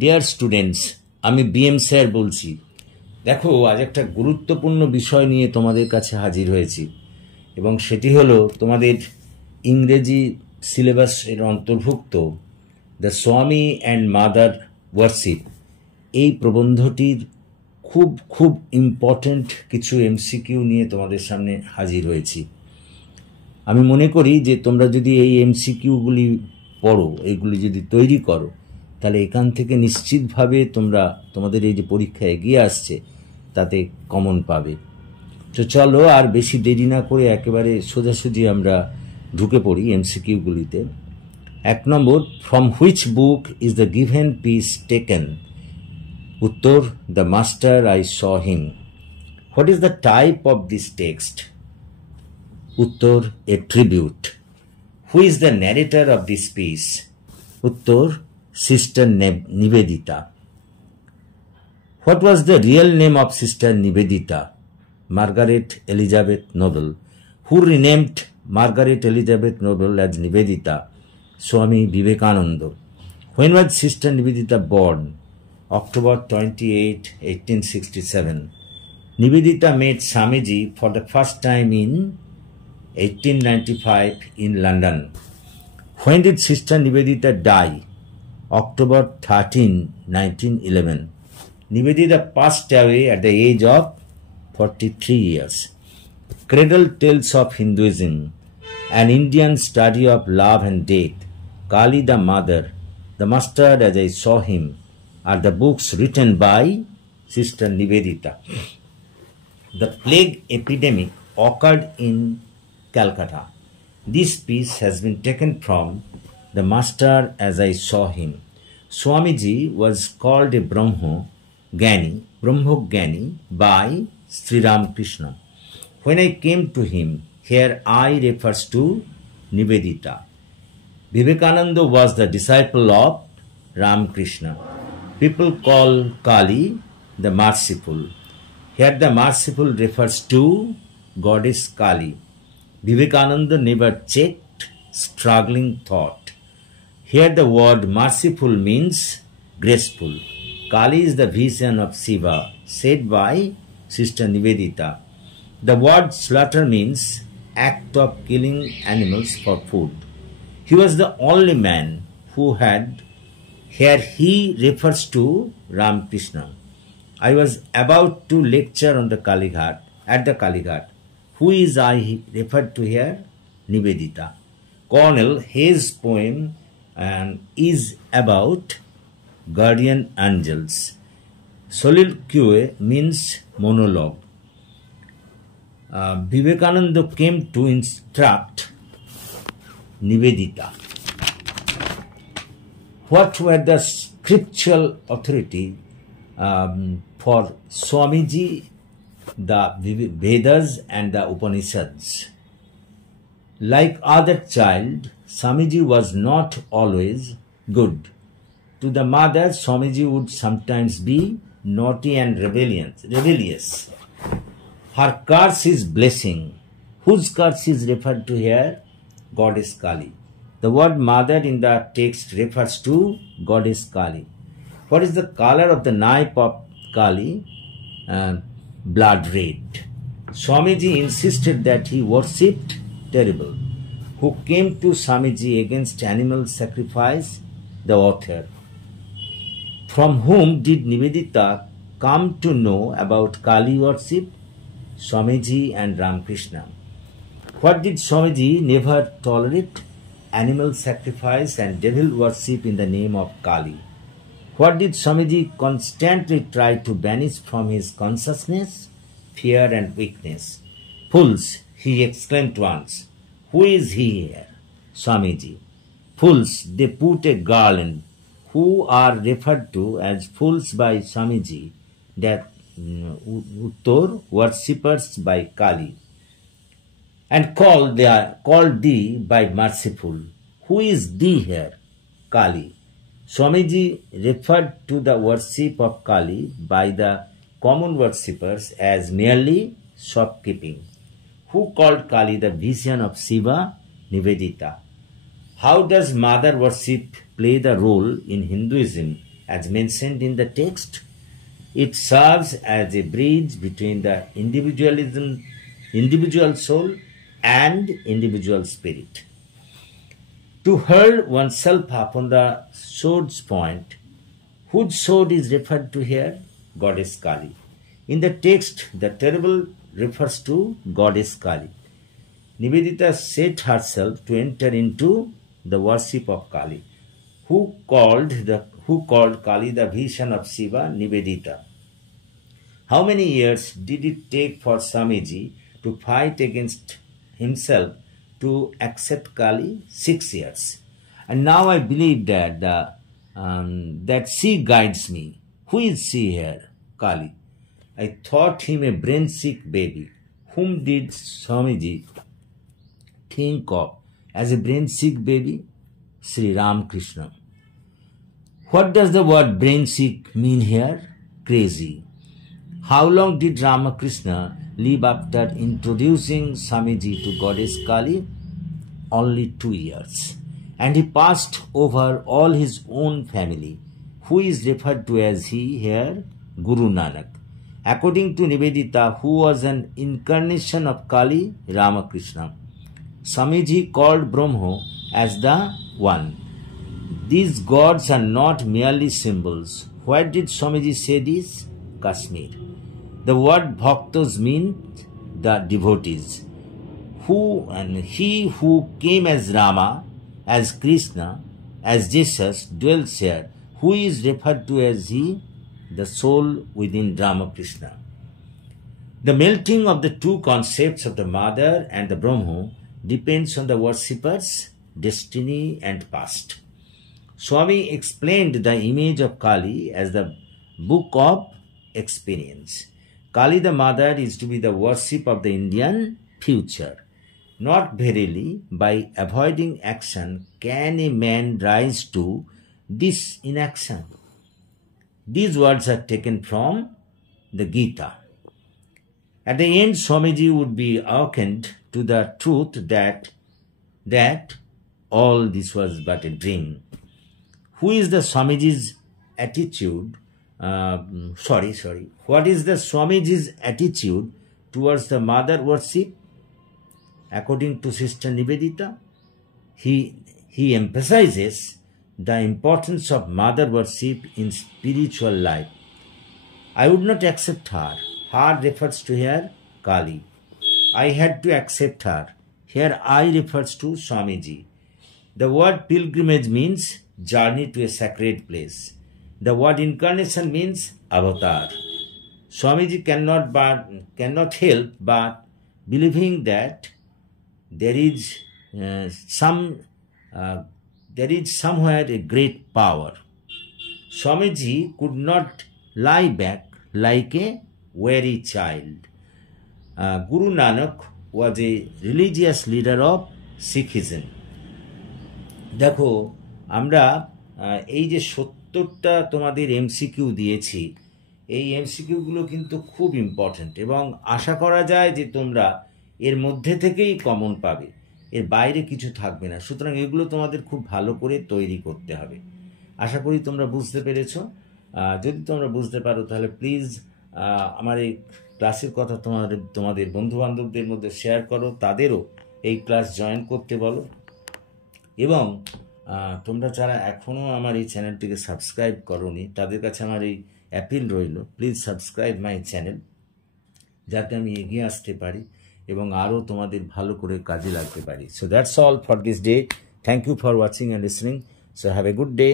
Dear students, আমি BM sir বলছি। দেখো, আজ একটা গুরুত্বপূর্ণ বিষয় নিয়ে তোমাদের কাছে হাজির হয়েছি এবং সেটি হলো তোমাদের ইংরেজি সিলেবাসের অন্তর্ভুক্ত দ্য স্বামী অ্যান্ড মাদার ওয়ার্শিপ এই প্রবন্ধটির খুব খুব ইম্পর্ট্যান্ট কিছু এমসিকিউ নিয়ে তোমাদের সামনে হাজির হয়েছি। আমি মনে করি যে তোমরা যদি এই এমসিকিউগুলি পড়ো, এইগুলি যদি তৈরি করো, তাহলে এখান থেকে নিশ্চিতভাবে তোমরা তোমাদের এই যে পরীক্ষা এগিয়ে আসছে তাতে কমন পাবে। তো চলো আর বেশি দেরি না করে একেবারে সোজাসুজি আমরা ঢুকে পড়ি এমসিকিউগুলিতে। 1 নম্বর, from which book is the given piece taken? উত্তর, the master I saw him. What is the type of this text? উত্তর, a tribute. Who is the narrator of this piece? উত্তর, sister Nivedita. What was the real name of Sister Nivedita? Margaret Elizabeth Noble. Who renamed Margaret Elizabeth Noble as Nivedita? Swami Vivekananda. When was Sister Nivedita born? October 28, 1867. Nivedita met Swamiji for the first time in 1895 in London. When did Sister Nivedita die? October 13, 1911. Nivedita passed away at the age of 43 years. Cradle Tales of Hinduism, an Indian study of love and death, Kali the Mother, The Master as I Saw Him, are the books written by Sister Nivedita. The plague epidemic occurred in Calcutta. This piece has been taken from The Master as I Saw Him. Swamiji was called a Brahmogani by Sri Ramakrishna. When I came to him, here I refers to Nivedita. Vivekananda was the disciple of Ramakrishna. People call Kali the merciful. Here the merciful refers to goddess Kali. Vivekananda never checked struggling thought. Here the word merciful means graceful. Kali is the vision of Shiva, said by Sister Nivedita. The word slaughter means act of killing animals for food. He was the only man who had. Here he refers to Ramakrishna. I was about to lecture on the Kalighat, at the Kalighat. Who is I referred to here? Nivedita. Cornell Hayes' poem is about guardian angels. Soliloquy means monologue. Vivekananda came to instruct Nivedita. What were the scriptural authority for Swamiji? The Vedas and the Upanishads. Like other child, Swamiji was not always good. To the mother, Swamiji would sometimes be naughty and rebellious. Her curse is blessing. Whose curse is referred to here? Goddess Kali. The word mother in the text refers to Goddess Kali. What is the color of the knife of Kali? Blood red. Swamiji insisted that he worshipped terrible. Who came to Swamiji against animal sacrifice? The author. From whom did Nivedita come to know about Kali worship? Swamiji and Ramakrishna. What did Swamiji never tolerate? Animal sacrifice and devil worship in the name of Kali. What did Swamiji constantly try to banish from his consciousness? Fear and weakness. Fools, he exclaimed once. Who is he here? Swamiji. Fools, they put a garland. Who are referred to as fools by Swamiji? That Uttor, worshippers by Kali. And called thee by merciful. Who is thee here? Kali. Swamiji referred to the worship of Kali by the common worshippers as merely shopkeeping. Who called Kali the vision of Shiva? Nivedita. How does mother worship play the role in Hinduism as mentioned in the text. It serves as a bridge between the individual soul and individual spirit. To hurl oneself upon the sword's point, whose sword is referred to here? Goddess Kali. In the text, the terrible refers to Goddess Kali. Nivedita set herself to enter into the worship of Kali, who called Kali the vision of Shiva, Nivedita. How many years did it take for Swamiji to fight against himself to accept Kali? 6 years. And now I believe that that she guides me. Who is she here? Kali. I thought him a brain-sick baby. Whom did Swamiji think of as a brain-sick baby? Sri Ramakrishna. What does the word brain-sick mean here? Crazy. How long did Ramakrishna live after introducing Swamiji to Goddess Kali? Only 2 years. And he passed over all his own family. Who is referred to as he here? Guru Nanak. According to Nivedita, who was an incarnation of Kali? Ramakrishna. Swamiji called Brahma as the One. These gods are not merely symbols. Where did Swamiji say this? Kashmir. The word bhaktas means the devotees. He who came as Rama, as Krishna, as Jesus dwells here. Who is referred to as he? The soul within Ramakrishna. The melting of the two concepts of the Mother and the Brahma depends on the worshipper's destiny and past. Swami explained the image of Kali as the book of experience. Kali the Mother is to be the worship of the Indian future. Not verily by avoiding action can a man rise to this inaction. These words are taken from the Gita. At the end, Swamiji would be awakened to the truth that all this was but a dream. Who is the Swamiji's attitude? What is the Swamiji's attitude towards the mother worship? According to Sister Nivedita, he emphasizes the importance of mother worship in spiritual life. I would not accept her. Her refers to here Kali. I had to accept her. Here I refers to Swamiji. The word pilgrimage means journey to a sacred place. The word incarnation means avatar. Swamiji cannot help but believing that there is somewhere a great power. Swamiji could not lie back like a weary child. Guru Nanak was a religious leader of Sikhism. দেখো আমরা এই যে 70টা তোমাদের MCQ দিয়েছি, এই এমসিকিউগুলো কিন্তু খুব important এবং আশা করা যায় যে তোমরা এর মধ্যে থেকেই কমন পাবে, এর বাইরে কিছু থাকবে না। সুতরাং এগুলো তোমাদের খুব ভালো করে তৈরি করতে হবে। আশা করি তোমরা বুঝতে পেরেছো। যদি তোমরা বুঝতে পারো তাহলে প্লিজ আমার এই ক্লাসের কথা তোমাদের বন্ধুবান্ধবদের মধ্যে শেয়ার করো, তাদেরও এই ক্লাস জয়েন করতে বলো। এবং তোমরা যারা এখনও আমার এই চ্যানেলটিকে সাবস্ক্রাইব করোনি তাদের কাছে আমার এই অ্যাপিল রইল, প্লিজ সাবস্ক্রাইব মাই চ্যানেল, যাতে আমি এগিয়ে আসতে পারি এবং আরও তোমাদের ভালো করে কাজে লাগতে পারি। So that's all for this day. Thank you for watching and listening. So have a good day.